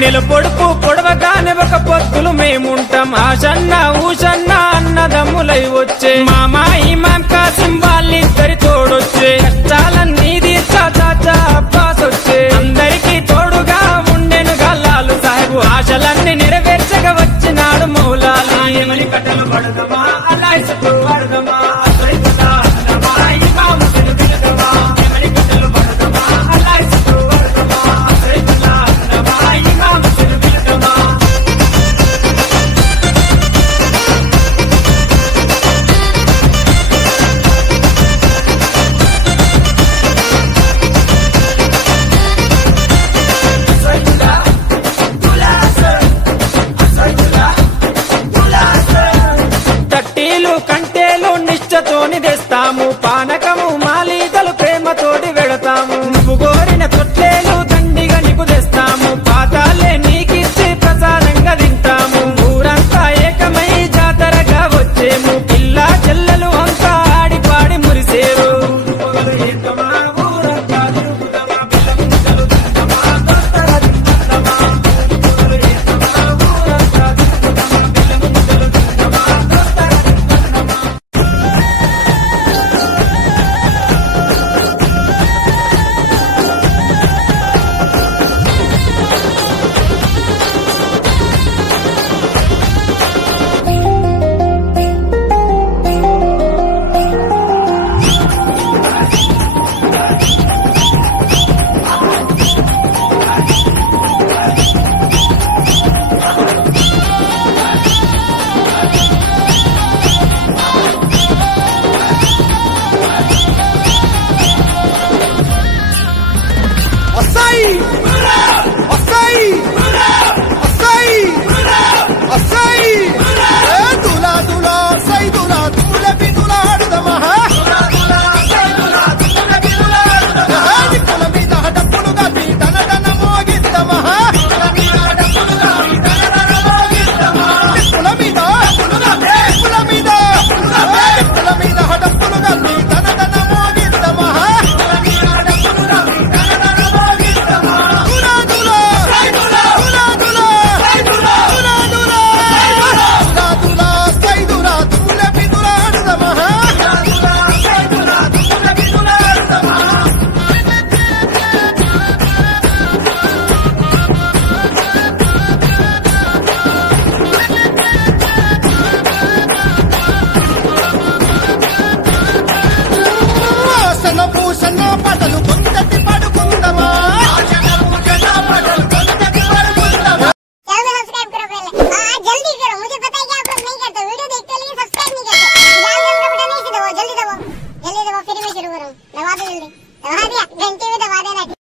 నెల పొడుపు పొడవగానే ఒక పొత్తులు మేముంటాం ఆషన్న ఊషన్న అన్నదమ్ములై వచ్చే మామా ఇమాం కాసిం వాళ్ళిద్దరి తోడొచ్చే కష్టాలన్నీ తీర్చా చాచా అబ్బాస్ వచ్చే అందరికీ తోడుగా ఉండెను గల్లాలు సాహెబు ఆశలన్నీ నెరవేర్చగా వచ్చినాడు మౌలాలి ఏమని కట్టలు పడదమా అలా ఇసుకు పడదమా కంటేలు నిష్టతోని తెస్తాము పానకము మాలీదలు ప్రేమతోటి వెడతాము నువ్వు కోరిన తొట్లేలు దండిగా నీకు తెస్తాము పాతాలే నీకిచ్చి ప్రసాదంగా తింటాము ఊరంతా ఏకమై జాతరగా వచ్చేము పిల్ల చెల్లెలు అంతా ఆడి పాడి మురిసేరు जल्दी दबो फिर मैं शुरू करूँ दबा दो जल्दी दबा दिया घंटे में दबा देना।